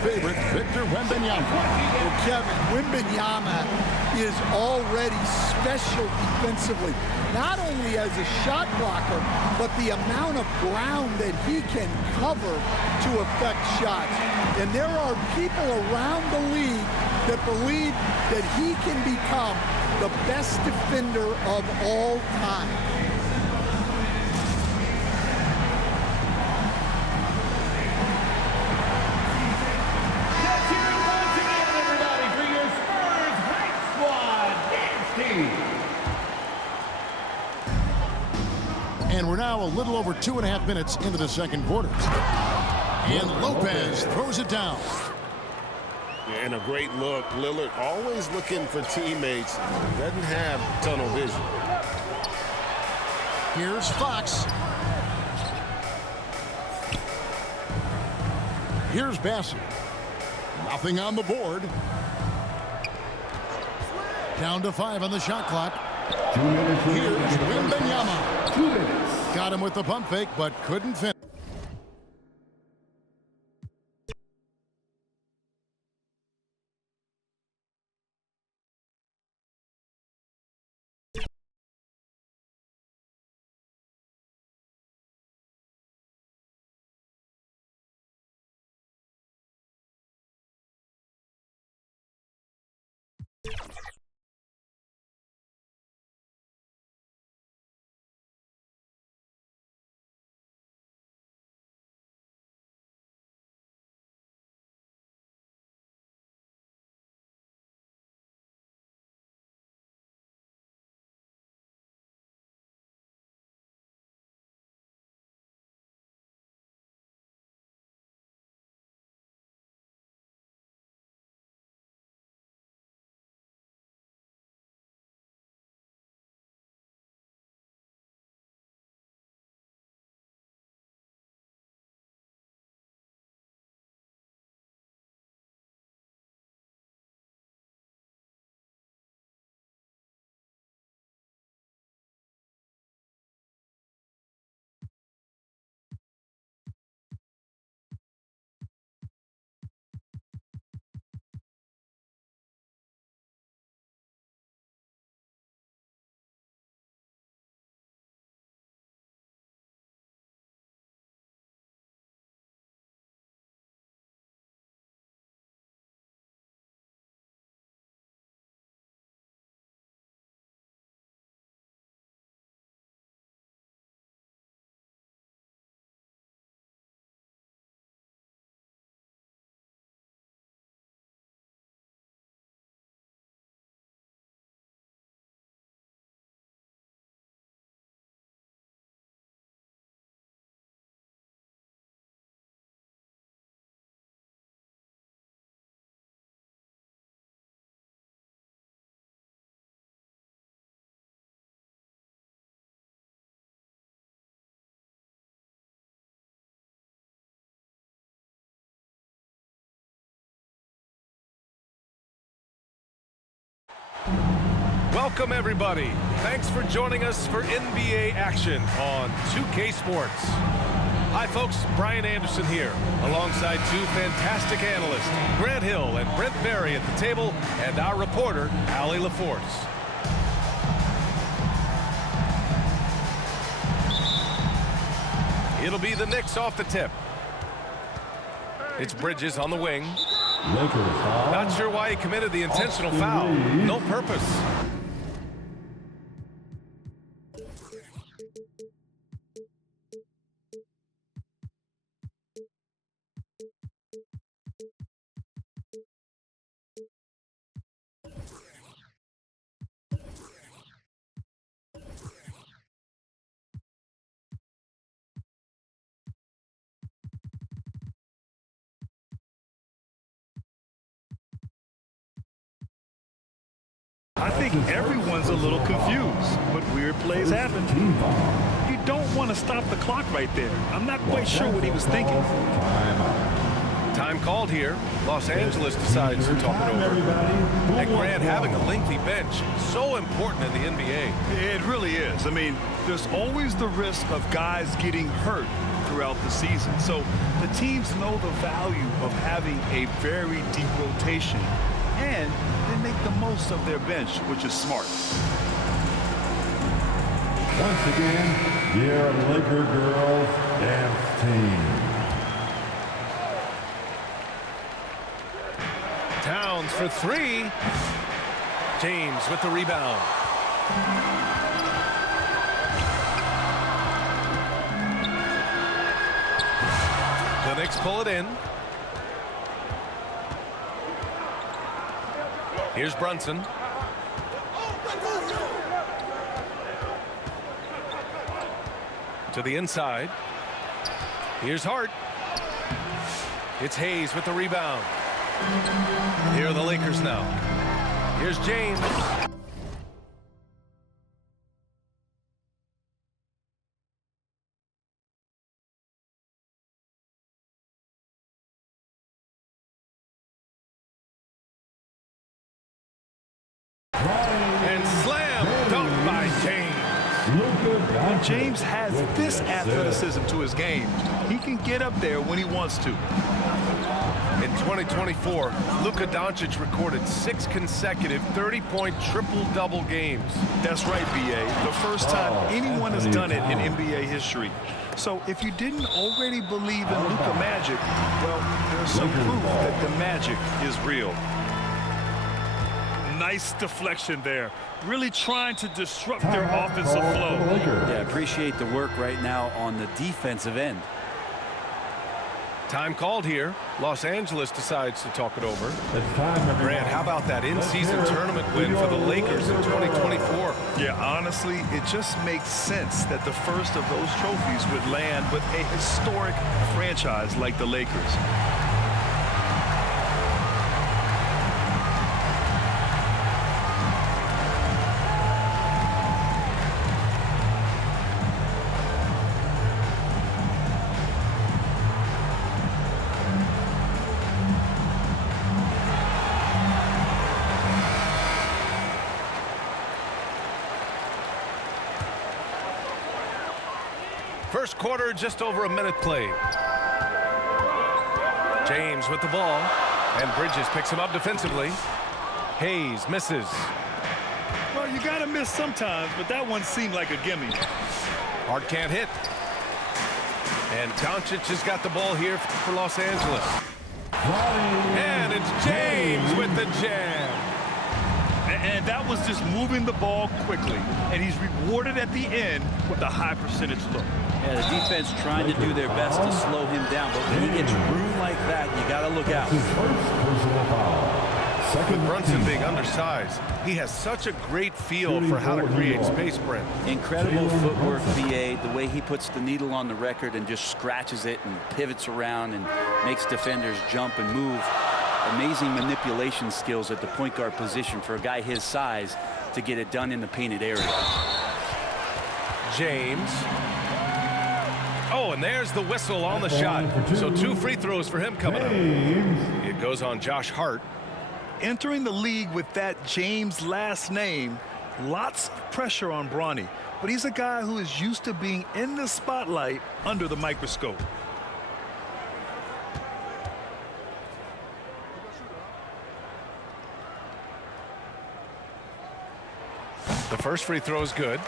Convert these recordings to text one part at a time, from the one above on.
favorite, Victor Wembanyama. Well, Kevin, Wembanyama is already special defensively, not only as a shot blocker, but the amount of ground that he can cover to affect shots. And there are people around the league that believe that he can become the best defender of all time. And we're now a little over 2.5 minutes into the second quarter. And Lopez throws it down. And a great look. Lillard always looking for teammates. Doesn't have tunnel vision. Here's Fox. Here's Bassett. Nothing on the board. Down to 5 on the shot clock. Here's Wembanyama. 2 minutes. Got him with the pump fake, but couldn't finish. Welcome, everybody. Thanks for joining us for NBA action on 2K Sports. Hi, folks. Brian Anderson here, alongside two fantastic analysts, Grant Hill and Brent Barry at the table, and our reporter, Allie LaForce. It'll be the Knicks off the tip. It's Bridges on the wing. Not sure why he committed the intentional foul. No purpose. I think everyone's a little confused, but weird plays happen. You don't want to stop the clock right there. I'm not quite sure what he was thinking. Time called here. Los Angeles decides to talk it over. And Grant, having a lengthy bench, so important in the NBA. It really is. I mean, there's always the risk of guys getting hurt. throughout the season. So the teams know the value of having a very deep rotation, and they make the most of their bench, which is smart. Once again, your Laker girls dance team. Towns for three. James with the rebound. The Knicks pull it in. Here's Brunson. To the inside. Here's Hart. It's Hayes with the rebound. Here are the Lakers now. Here's James. And slam dunk by James. James has this athleticism to his game. He can get up there when he wants to. In 2024, Luka Doncic recorded 6 consecutive 30-point triple-double games. That's right, B.A. The first time anyone has done it in NBA history. So if you didn't already believe in Luka Magic, well, there's some proof that the magic is real. Nice deflection there. Really trying to disrupt their offensive flow. Yeah, appreciate the work right now on the defensive end. Time called here. Los Angeles decides to talk it over. Grant, Grant, how about that in-season tournament win for the Lakers in 2024? Yeah, honestly, it just makes sense that the first of those trophies would land with a historic franchise like the Lakers. First quarter, just over a minute played. James with the ball, and Bridges picks him up defensively. Hayes misses. Well, you got to miss sometimes, but that one seemed like a gimme. Hart can't hit. And Doncic has got the ball here for Los Angeles. And it's James with the jam. And that was just moving the ball quickly. And he's rewarded at the end with a high percentage look. Yeah, the defense trying to do their best to slow him down, but when he gets room like that, you got to look out. With Brunson being undersized, he has such a great feel for how to create space, Brent. Incredible footwork, BA, the way he puts the needle on the record and just scratches it and pivots around and makes defenders jump and move. Amazing manipulation skills at the point guard position for a guy his size to get it done in the painted area. James. Oh, and there's the whistle on the shot. So 2 free throws for him coming up. It goes on Josh Hart. Entering the league with that James last name, lots of pressure on Bronny. But he's a guy who is used to being in the spotlight under the microscope. The first free throw is good.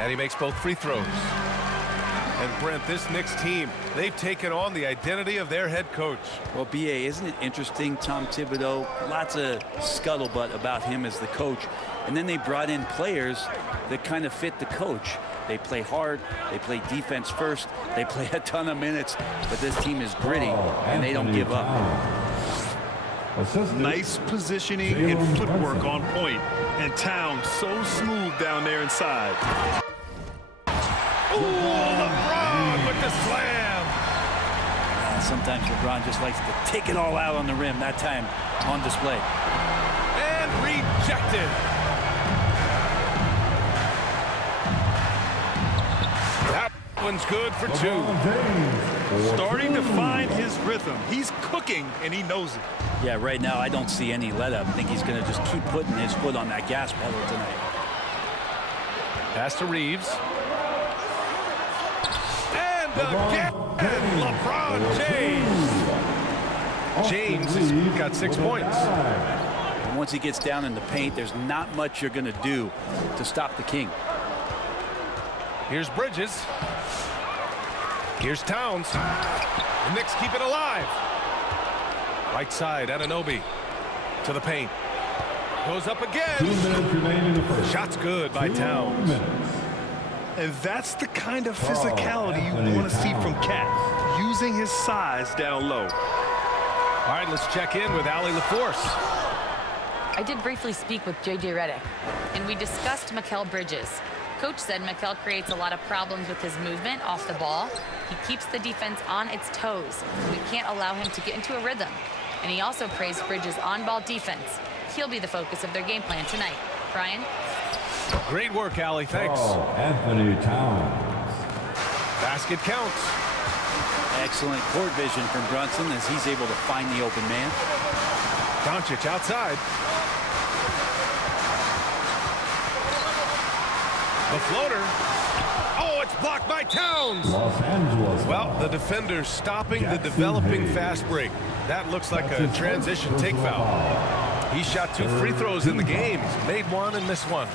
And he makes both free throws. And Brent, this Knicks team, they've taken on the identity of their head coach. Well, BA, isn't it interesting, Tom Thibodeau, lots of scuttlebutt about him as the coach. And then they brought in players that kind of fit the coach. They play hard, they play defense first, they play a ton of minutes, but this team is gritty, and they don't give up. Nice positioning and footwork on point. And Towns so smooth down there inside. Ooh, LeBron with the slam. Sometimes LeBron just likes to take it all out on the rim. That time on display. And And rejected. That one's good for 2. Starting to find his rhythm. He's cooking, and he knows it. Yeah, right now I don't see any let up. I think he's going to just keep putting his foot on that gas pedal tonight. Pass to Reeves. And again, LeBron James. James has got 6 points. And once he gets down in the paint, there's not much you're going to do to stop the King. Here's Bridges. Here's Towns. The Knicks keep it alive. Right side, Anunoby to the paint. Goes up 2 again. minutes remain in the first. Shot's good by 2 Towns. minutes. And that's the kind of physicality you want to see from Cat, using his size down low. All right, let's check in with Allie LaForce. I did briefly speak with J.J. Redick, and we discussed Mikal Bridges. Coach said Mikal creates a lot of problems with his movement off the ball. He keeps the defense on its toes. We can't allow him to get into a rhythm. And he also praised Bridges' on-ball defense. He'll be the focus of their game plan tonight. Brian? Great work, Allie. Thanks. Anthony Towns. Basket counts. Excellent court vision from Brunson as he's able to find the open man. Doncic outside. The floater. Oh, it's blocked by Towns. Los Angeles. Well, the defender stopping the developing fast break. That looks like a transition take foul. He shot 2 free throws in the game. He's made 1 and missed 1.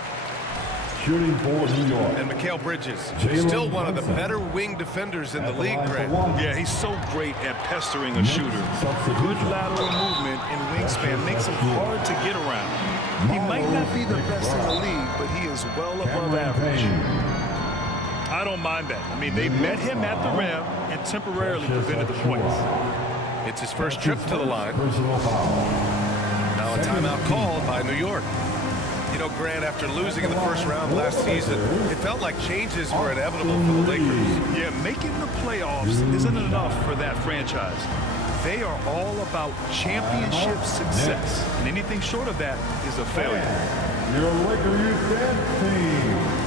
Shooting for New York. And Mikal Bridges, Jalen still one of the Brunson. better wing defenders in the league, Grant. Yeah, he's so great at pestering a shooter. Good lateral movement and wingspan makes him hard to get around. He might not be the best in the league, but he is well above average. I don't mind that. I mean, they met him at the rim and temporarily prevented the points. It's his first trip to the line. Personal foul. Now a timeout called by New York. You know, Grant, after losing in the first round last season, it felt like changes were inevitable for the Lakers. Yeah, making the playoffs isn't enough for that franchise. They are all about championship success, and anything short of that is a failure. Your Laker Youth Dance Team.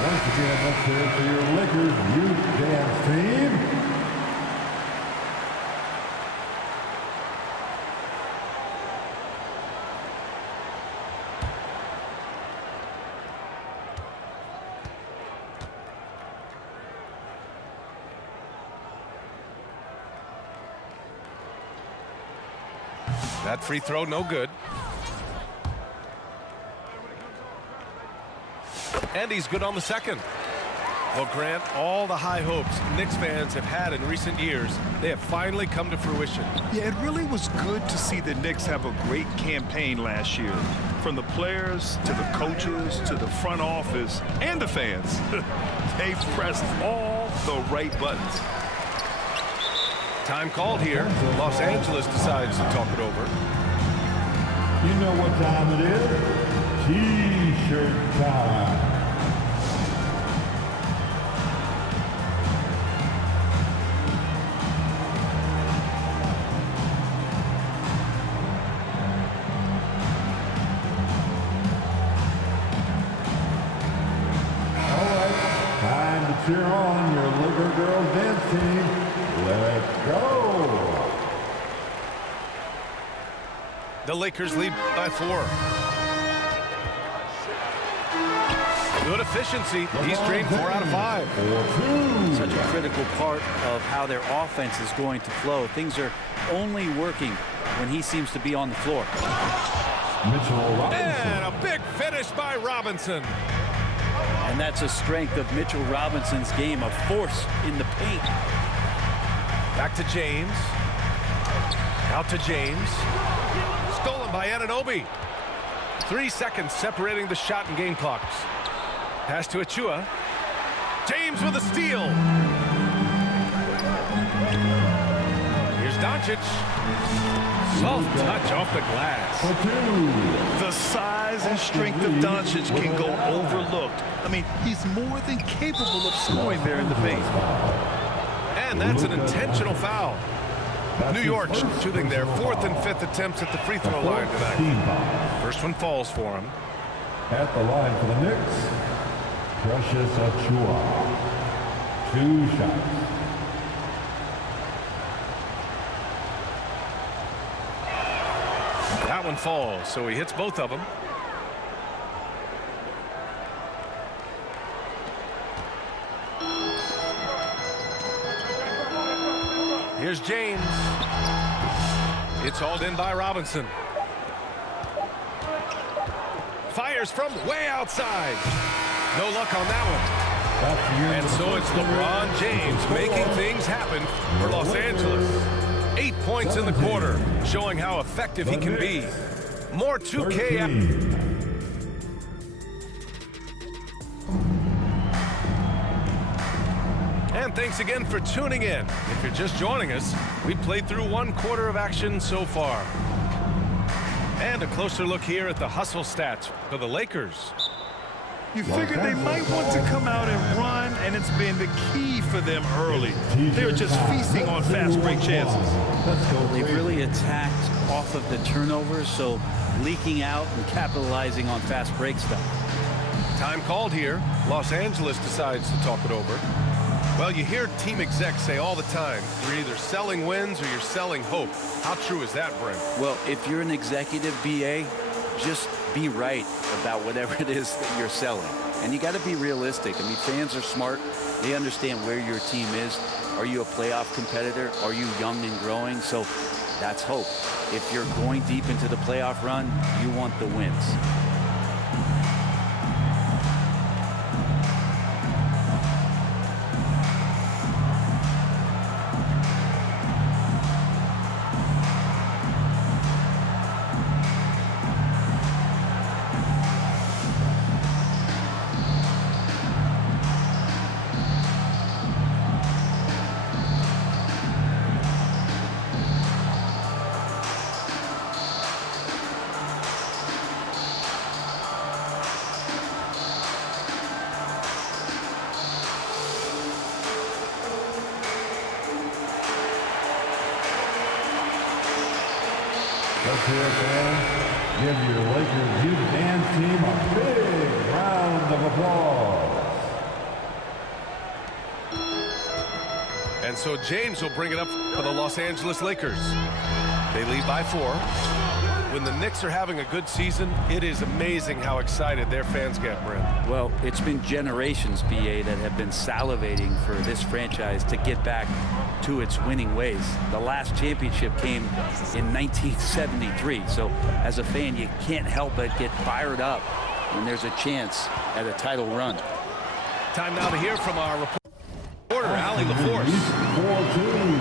Once again, let's hear it for your Lakers Youth Dance Team. That free throw, no good. And he's good on the second. Well, Grant, all the high hopes Knicks fans have had in recent years, they have finally come to fruition. Yeah, it really was good to see the Knicks have a great campaign last year. From the players to the coaches to the front office and the fans. They pressed all the right buttons. Time called here. Los Angeles decides to talk it over. You know what time it is? T-shirt time. Cheer on your Laker girls dance team. Let's go. The Lakers lead by 4. Good efficiency. He's trained 4 out of 5. Such a critical part of how their offense is going to flow. Things are only working when he seems to be on the floor. Mitchell Robinson. And a big finish by Robinson. And that's a strength of Mitchell Robinson's game, a force in the paint. Back to James. Out to James. Stolen by Anunoby. 3 seconds separating the shot and game clocks. Pass to Achua. James with a steal. Here's Doncic. Soft touch off the glass. The size and strength of Doncic can go overlooked. I mean, he's more than capable of scoring there in the paint. And that's an intentional foul. New York shooting their 4th and 5th attempts at the free throw line tonight. First one falls for him. At the line for the Knicks, Precious Achua. 2 shots. That one falls, so he hits both of them. Here's James. It's hauled in by Robinson. Fires from way outside. No luck on that one. And so it's LeBron James making things happen for Los Angeles. 8 points in the quarter, showing how effective he can be. More 2K. And thanks again for tuning in. If you're just joining us, we played through 1 quarter of action so far. And a closer look here at the hustle stats for the Lakers. You figure they might want to come out and run, and it's been the key for them early. They're just feasting on fast break chances. They've really attacked off of the turnovers, so leaking out and capitalizing on fast break stuff. Time called here. Los Angeles decides to talk it over. Well, you hear team execs say all the time, you're either selling wins or you're selling hope. How true is that, Brent? Well, if you're an executive BA, just be right about whatever it is that you're selling. And you got to be realistic. I mean, fans are smart. They understand where your team is. Are you a playoff competitor? Are you young and growing? So that's hope. If you're going deep into the playoff run, you want the wins. Let's hear it, fans. Give your Lakers youth dance team a big round of applause. And so James will bring it up for the Los Angeles Lakers. They lead by 4. When the Knicks are having a good season, it is amazing how excited their fans get, Brent. Well, it's been generations, BA, that have been salivating for this franchise to get back to its winning ways. The last championship came in 1973. So as a fan, you can't help but get fired up when there's a chance at a title run. Time now to hear from our reporter, Allie LaForce.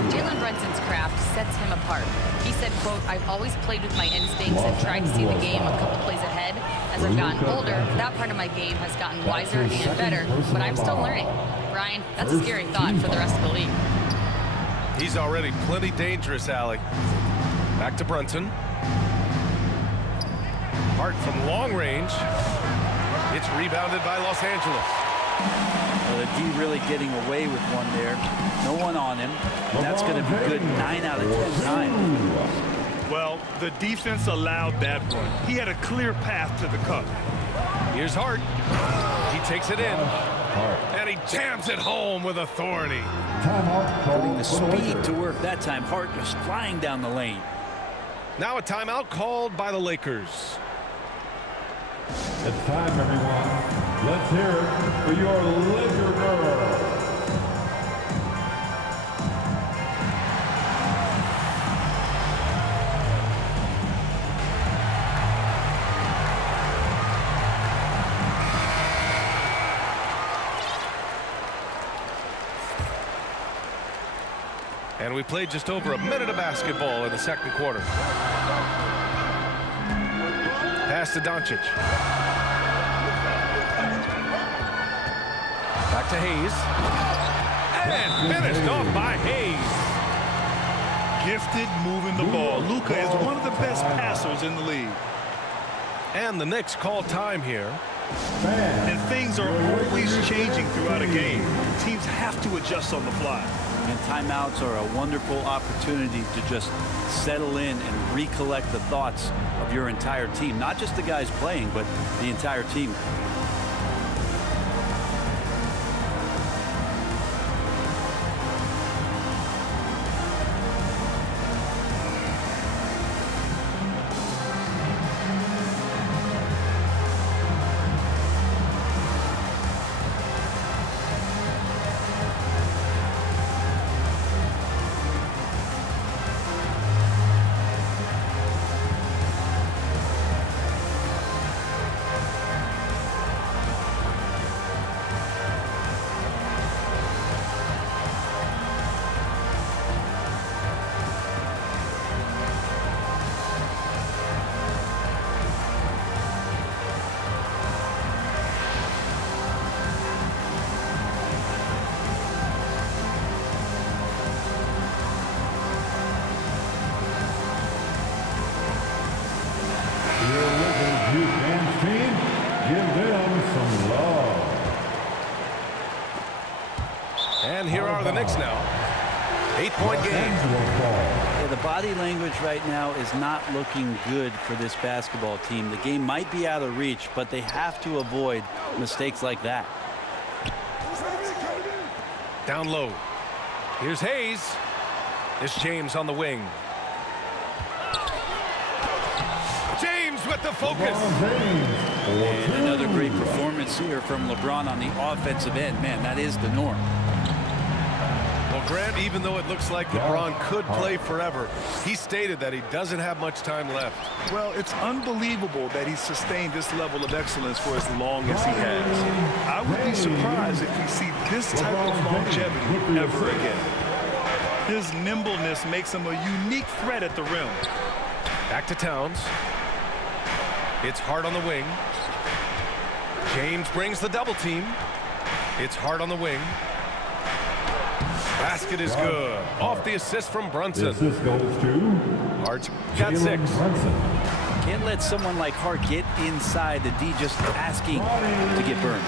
Jalen Brunson's craft sets him apart. He said, quote, "I've always played with my instincts and tried to see the game a couple plays ahead. As I've gotten older, that part of my game has gotten wiser and better, but I'm still learning." Brian, that's a scary thought for the rest of the league. He's already plenty dangerous, Allie. Back to Brunson. Hart from long range. It's rebounded by Los Angeles. Well, the D really getting away with one there. No one on him. And that's going to be good 9 out of 10 times. Well, the defense allowed that one. He had a clear path to the cup. Here's Hart. He takes it in. And he jams it home with authority. Putting the speed to work that time. Hart just flying down the lane. Now a timeout called by the Lakers. It's time, everyone. Let's hear it for your Laker girls. And we played just over a minute of basketball in the second quarter. Pass to Doncic. Back to Hayes. And finished off by Hayes. Gifted moving the ball. Luka is one of the best passers in the league. And the Knicks call time here. And things are always changing throughout a game. Teams have to adjust on the fly. And timeouts are a wonderful opportunity to just settle in and recollect the thoughts of your entire team. Not just the guys playing, but the entire team. And here are the Knicks now. 8-point game. Yeah, the body language right now is not looking good for this basketball team. The game might be out of reach, but they have to avoid mistakes like that. Down low. Here's Hayes. It's James on the wing. James with the focus. And another great performance here from LeBron on the offensive end. Man, that is the norm. Well, Grant, even though it looks like LeBron could play forever, he stated that he doesn't have much time left. Well, it's unbelievable that he's sustained this level of excellence for as long as he has. I would be surprised if we see this type of longevity ever again. His nimbleness makes him a unique threat at the rim. Back to Towns. It's Hart on the wing. James brings the double team. It's Hart on the wing. Basket is good. Off the assist from Brunson. The assist goes to Hart got 6. Brunson. Can't let someone like Hart get inside the D just asking to get burned.